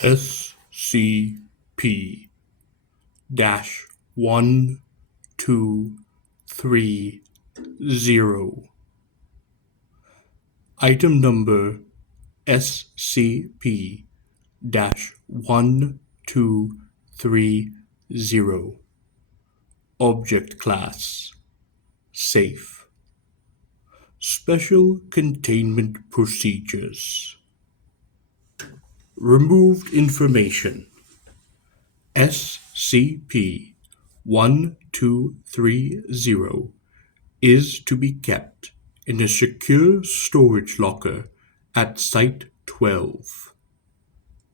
SCP-1230. Item number SCP-1230. Object Class Safe. Special Containment Procedures. Removed information. SCP-1230 is to be kept in a secure storage locker at Site-12.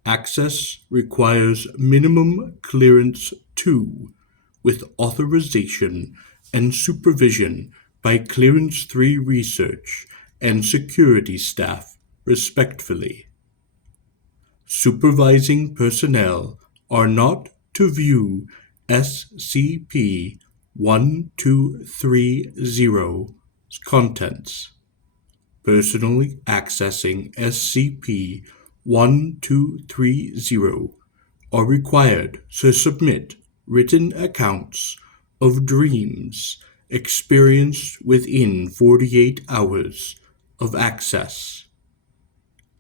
Access requires minimum clearance 2, with authorization and supervision by Clearance 3 research and security staff, respectively. Supervising personnel are not to view SCP-1230's contents. Personally accessing SCP-1230 are required to submit written accounts of dreams experienced within 48 hours of access.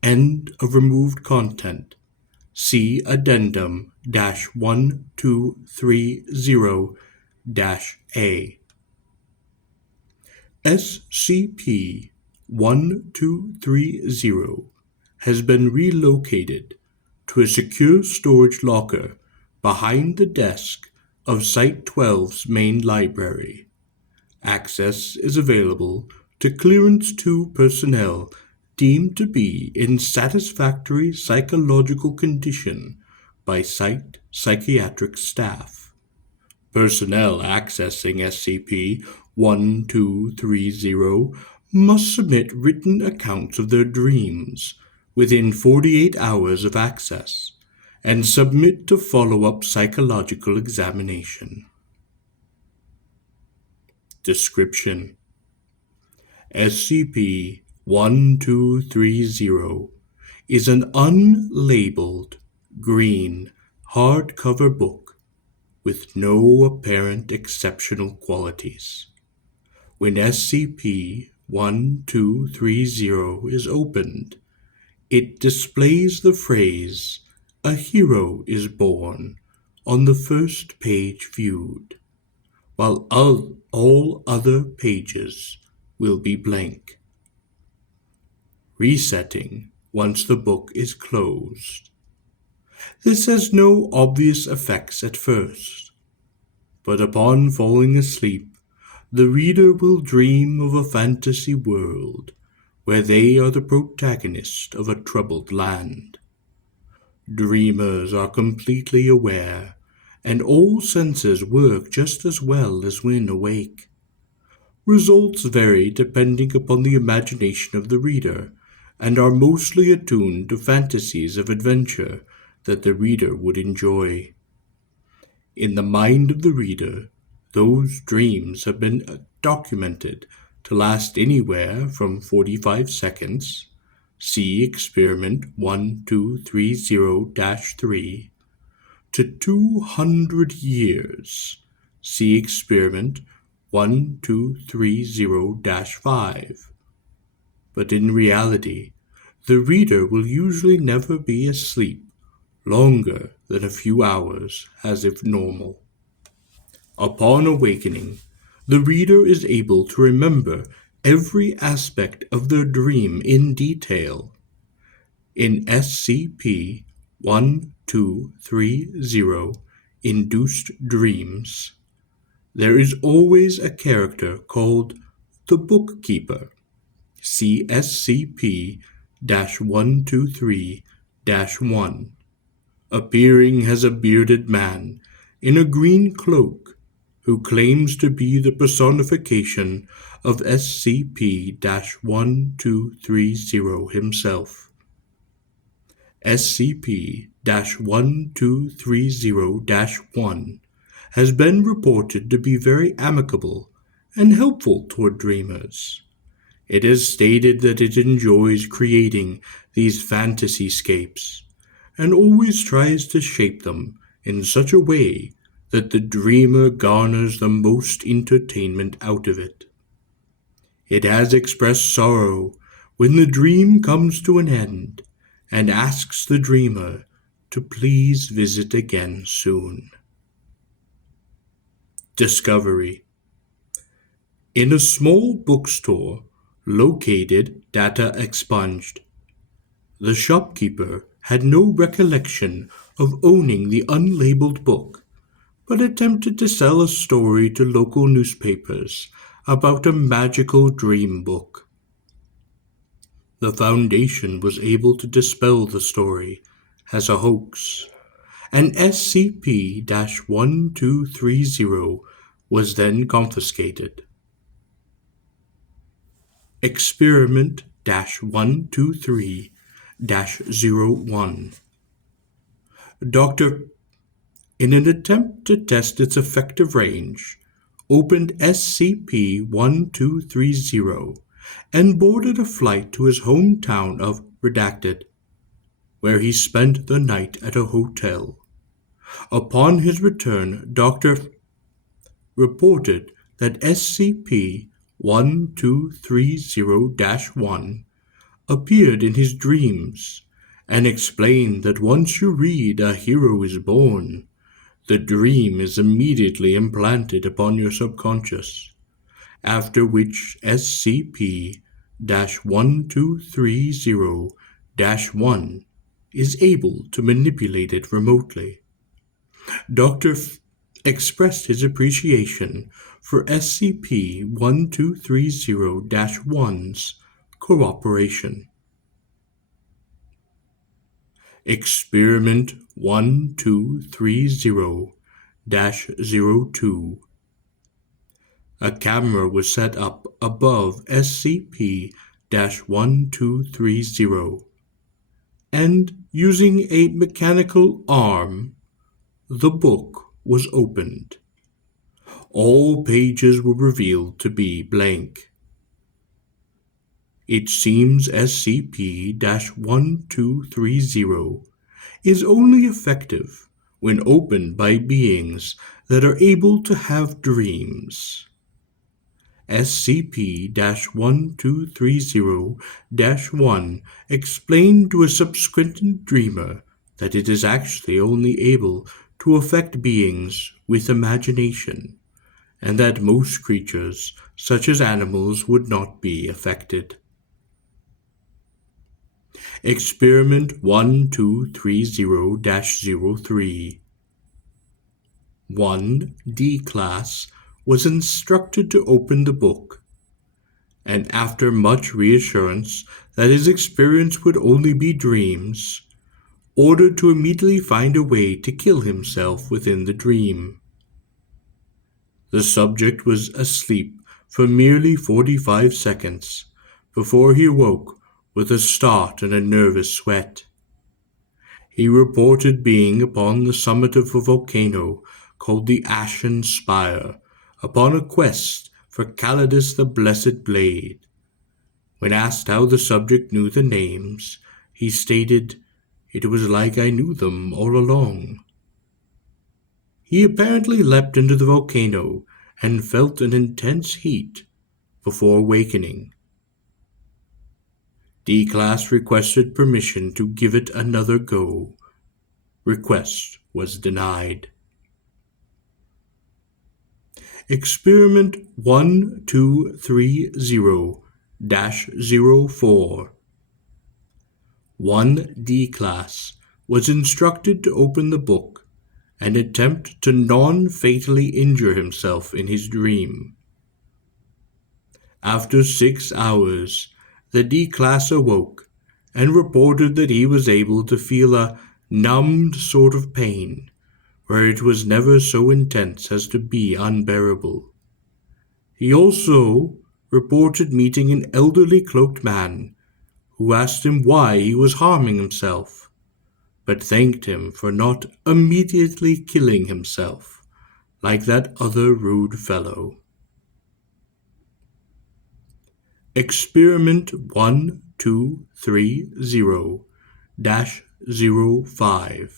End of removed content. See Addendum 1230-A. SCP-1230 has been relocated to a secure storage locker behind the desk of Site-12's main library. Access is available to Clearance 2 personnel deemed to be in satisfactory psychological condition by Site psychiatric staff. Personnel accessing SCP-1230 must submit written accounts of their dreams within 48 hours of access and submit to follow-up psychological examination. Description: SCP-1230 is an unlabeled, green, hardcover book with no apparent exceptional qualities. When SCP-1230 is opened, it displays the phrase, "A hero is born," on the first page viewed, while all other pages will be blank. Resetting once the book is closed. This has no obvious effects at first, but upon falling asleep, the reader will dream of a fantasy world where they are the protagonist of a troubled land. Dreamers are completely aware, and all senses work just as well as when awake. Results vary depending upon the imagination of the reader, and are mostly attuned to fantasies of adventure that the reader would enjoy. In the mind of the reader, those dreams have been documented to last anywhere from 45 seconds, see Experiment 1230-3, to 200 years, see Experiment 1230-5. But in reality, the reader will usually never be asleep longer than a few hours, as if normal. Upon awakening, the reader is able to remember every aspect of their dream in detail. In SCP-1230 Induced Dreams, there is always a character called the Bookkeeper. See SCP-123-1, appearing as a bearded man in a green cloak who claims to be the personification of SCP-1230 himself. SCP-1230-1 has been reported to be very amicable and helpful toward dreamers. It is stated that it enjoys creating these fantasy-scapes, and always tries to shape them in such a way that the dreamer garners the most entertainment out of it. It has expressed sorrow when the dream comes to an end and asks the dreamer to please visit again soon. Discovery. In a small bookstore located data expunged, the shopkeeper had no recollection of owning the unlabeled book, but attempted to sell a story to local newspapers about a magical dream book. The Foundation was able to dispel the story as a hoax, and SCP-1230 was then confiscated. Experiment-123-01. Dr. In an attempt to test its effective range, opened SCP-1230 and boarded a flight to his hometown of Redacted, where he spent the night at a hotel. Upon his return, Dr. reported that SCP-1230-1 appeared in his dreams and explained that once you read A Hero is Born, the dream is immediately implanted upon your subconscious, after which SCP-1230-1 is able to manipulate it remotely. Dr. expressed his appreciation for SCP-1230-1's cooperation. Experiment-1230-02. A camera was set up above SCP-1230, and using a mechanical arm, the book was opened. All pages were revealed to be blank. It seems SCP-1230 is only effective when opened by beings that are able to have dreams. SCP-1230-1 explained to a subsequent dreamer that it is actually only able to affect beings with imagination, and that most creatures, such as animals, would not be affected. Experiment-1230-03. 1 D-Class was instructed to open the book, and after much reassurance that his experience would only be dreams, ordered to immediately find a way to kill himself within the dream. The subject was asleep for merely 45 seconds before he awoke with a start and a nervous sweat. He reported being upon the summit of a volcano called the Ashen Spire, upon a quest for Calidus the Blessed Blade. When asked how the subject knew the names, he stated, "It was like I knew them all along." He apparently leapt into the volcano and felt an intense heat before awakening. D-Class requested permission to give it another go. Request was denied. Experiment 1230-04. 1 D-Class was instructed to open the book and attempt to non-fatally injure himself in his dream. After 6 hours, the D-Class awoke and reported that he was able to feel a numbed sort of pain, where it was never so intense as to be unbearable. He also reported meeting an elderly cloaked man who asked him why he was harming himself, but thanked him for not immediately killing himself, like that other rude fellow. Experiment 1230-05. 1230.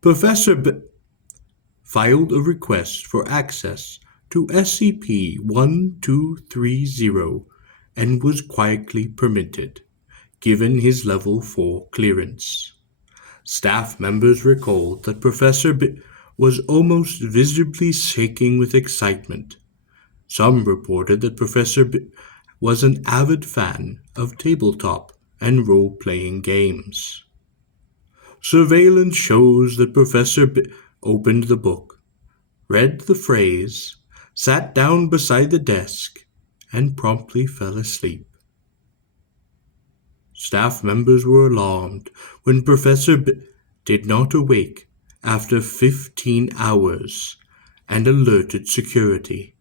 Professor filed a request for access to SCP-1230 and was quietly permitted, given his Level 4 clearance. Staff members recalled that Professor was almost visibly shaking with excitement. Some reported that Professor was an avid fan of tabletop and role-playing games. Surveillance shows that Professor opened the book, read the phrase, sat down beside the desk, and promptly fell asleep. Staff members were alarmed when Professor did not awake after 15 hours and alerted security.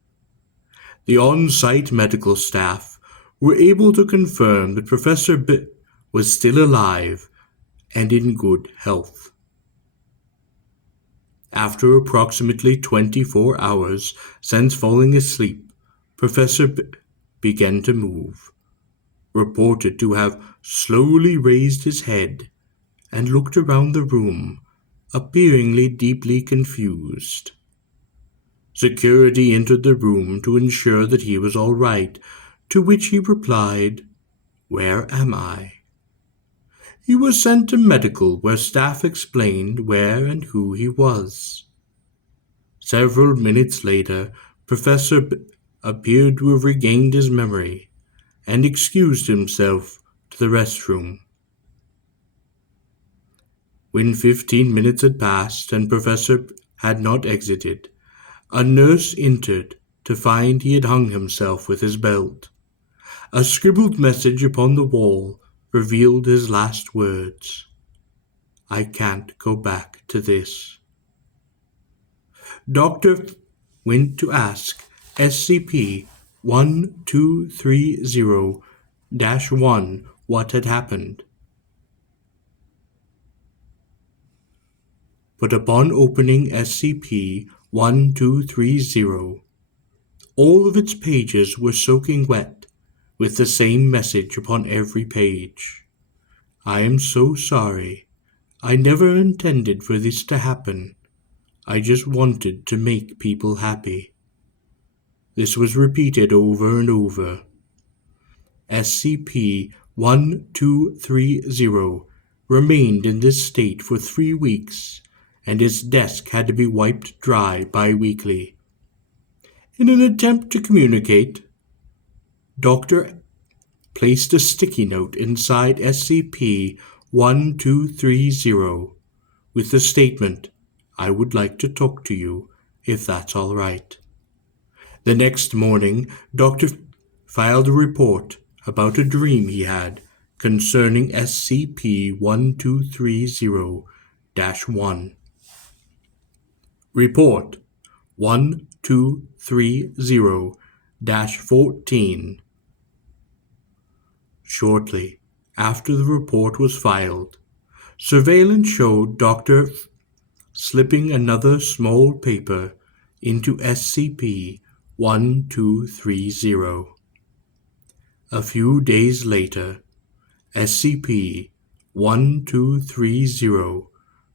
The on-site medical staff were able to confirm that Professor was still alive and in good health. After approximately 24 hours since falling asleep, Professor began to move, reported to have slowly raised his head and looked around the room, appearingly deeply confused. Security entered the room to ensure that he was all right, to which he replied, "Where am I?" He was sent to medical, where staff explained where and who he was. Several minutes later, Professor appeared to have regained his memory and excused himself to the restroom. When 15 minutes had passed and Professor had not exited, a nurse entered to find he had hung himself with his belt. A scribbled message upon the wall revealed his last words: "I can't go back to this." Doctor went to ask SCP-1230-1 what had happened. But upon opening SCP-1230, all of its pages were soaking wet, with the same message upon every page. "I am so sorry. I never intended for this to happen. I just wanted to make people happy." This was repeated over and over. SCP-1230 remained in this state for 3 weeks, and its desk had to be wiped dry bi-weekly. In an attempt to communicate, Dr. placed a sticky note inside SCP-1230 with the statement, "I would like to talk to you, if that's all right." The next morning, Dr. filed a report about a dream he had concerning SCP-1230-1. Report 1230-14. Shortly after the report was filed, surveillance showed Dr. slipping another small paper into SCP-1230. A few days later, SCP-1230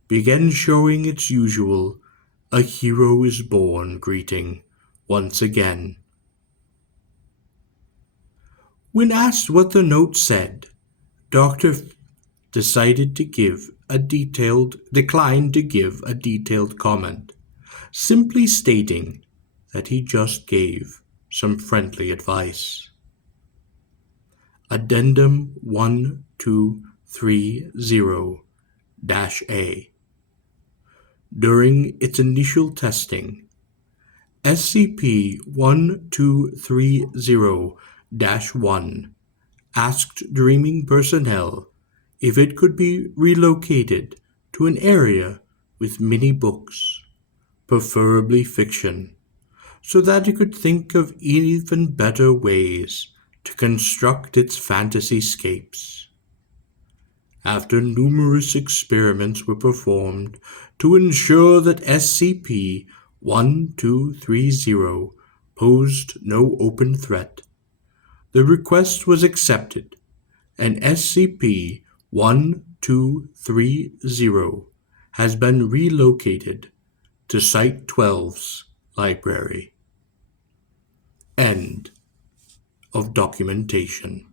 began showing its usual "A hero is born" greeting once again. When asked what the note said, Dr. declined to give a detailed comment, simply stating that he just gave some friendly advice. Addendum 1230-A. During its initial testing, SCP-1230-1 asked Dreaming personnel if it could be relocated to an area with many books, preferably fiction, so that it could think of even better ways to construct its fantasy-scapes. After numerous experiments were performed to ensure that SCP-1230 posed no open threat, the request was accepted, and SCP-1230 SCP-1230 has been relocated to Site-12's library. End of documentation.